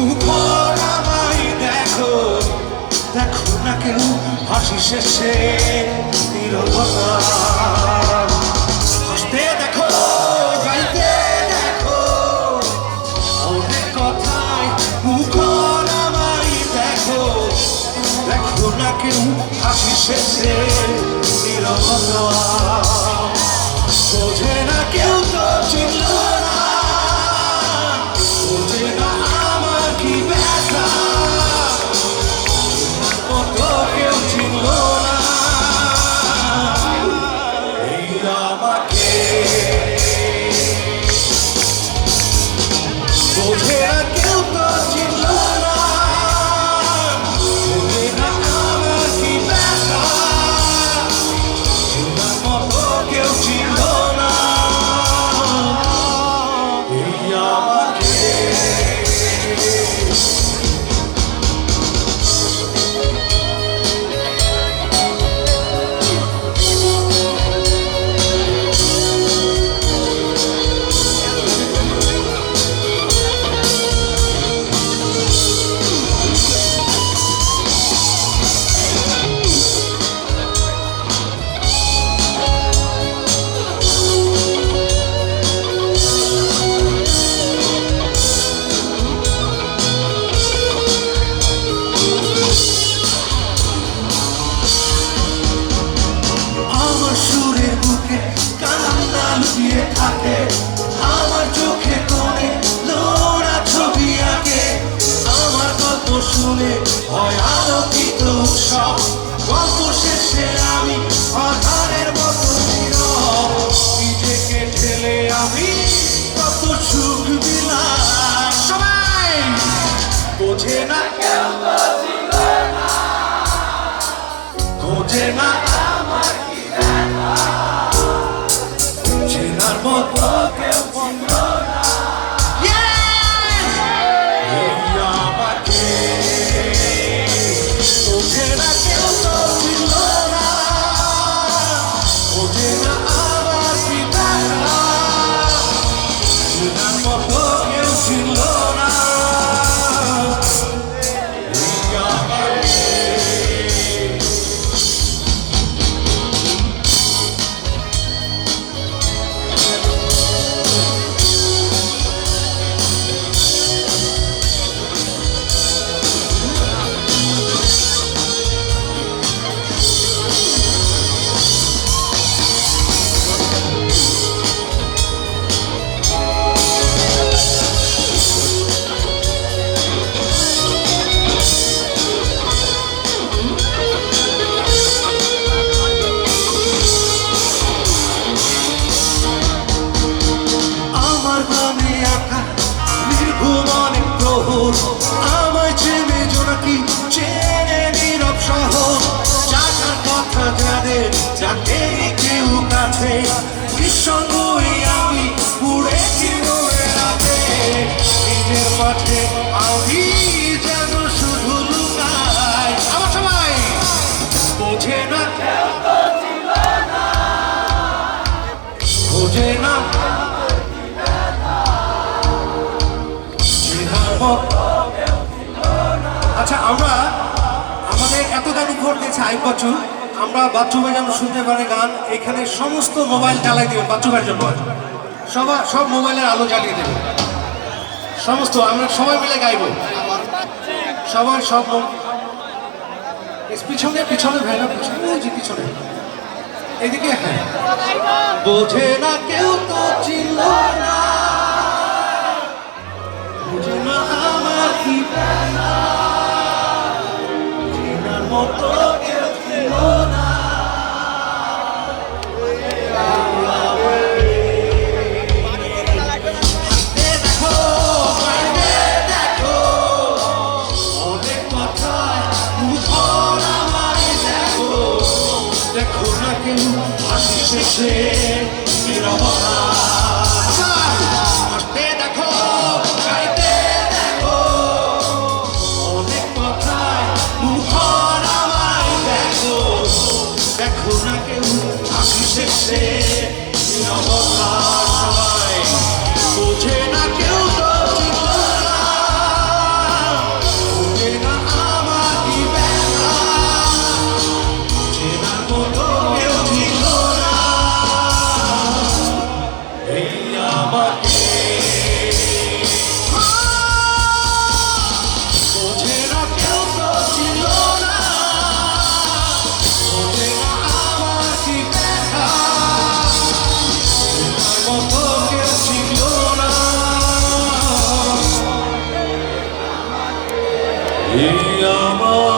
মুখর আমায় দেখো, দেখো না কেউ হাসি শেষে নীরবতা। হাসতে দেখো, গাইতে দেখো, অনেক কথায় মুখর আমায় দেখো, দেখো না কেউ হাসি শেষে নীরবতা। বোঝে না কেউ তো চিনল না, বোঝে না আমার কি ব্যথা, মতো কেউ চিনল না এই আমাকে। বোঝে না কেউ তো চিনল না, বোঝে না আমার কি ব্যথা, মতো কেউ চিনল না এই আমাকে। আমার সুরের বুকে কান্না লুকিয়ে থাকে, আমার চোখে কোণে লোড়া ছবি আঁকে, আমার গল্প শুনে হয় আলোকিত উৎসব, গল্প শেষে আমি আধারের মতো নীরব, নিজেকে ঠেলে আমি কত সুখ বিলাস। সবাই বোঝে না কেউ খোঁজে না চেনার মতো কেউ চিনল না এই আমাকে। বোঝে না কেউ তো চিনল না, বোঝে না আমার কি ব্যথা, চেনার মতো কেউ চিনল না এই আমাকে। আমার নামে আঁকা নির্ঘুম অনেক প্রহর, আমায় চেনে জোনাকি চেনে নীরব শহর, জানার কথা যাদের যাকে কেউ কাছে, নিঃসঙ্গই আমি উড়েছি নূরের রাতে, নিজের মাঠে আমি যেন শুধু লুকাই। আমার সবাই বোঝে না বোঝে না আচ্ছা, আমরা আমাদের এত গান উপহার দিয়েছে আইব বাচ্চু, আমরা বাচ্চুভাই যেন শুনতে পারে গান, এখানে সমস্ত মোবাইল জ্বালাই দেবেন বাচ্চুভাইয়ের জন্য, সব মোবাইলের আলো জ্বালিয়ে দেবেন সমস্ত, আমরা সবাই মিলে গাইব, সবার সব পিছনে পিছনে ভাইরা পিছনে, ওই যে পিছনে এদিকে। হ্যাঁ, বোঝে না কেউ তো চিনল না, বোঝে না আমার কি ব্যথা, চেনার মতো কেউ ছিল না। হাসতে দেখো, গাইতে দেখো, অনেক কথায় মুখর আমায় দেখো, দেখো না কেউ হাসি শেষে নীরবতা। হাসতে দেখো, গাইতে দেখো, অনেক কথায় মুখর আমায় দেখো, দেখো না কেউ হাসি শেষে নীরবতা। সবাই বোঝে না কেউ তো চিনল না, এই আমার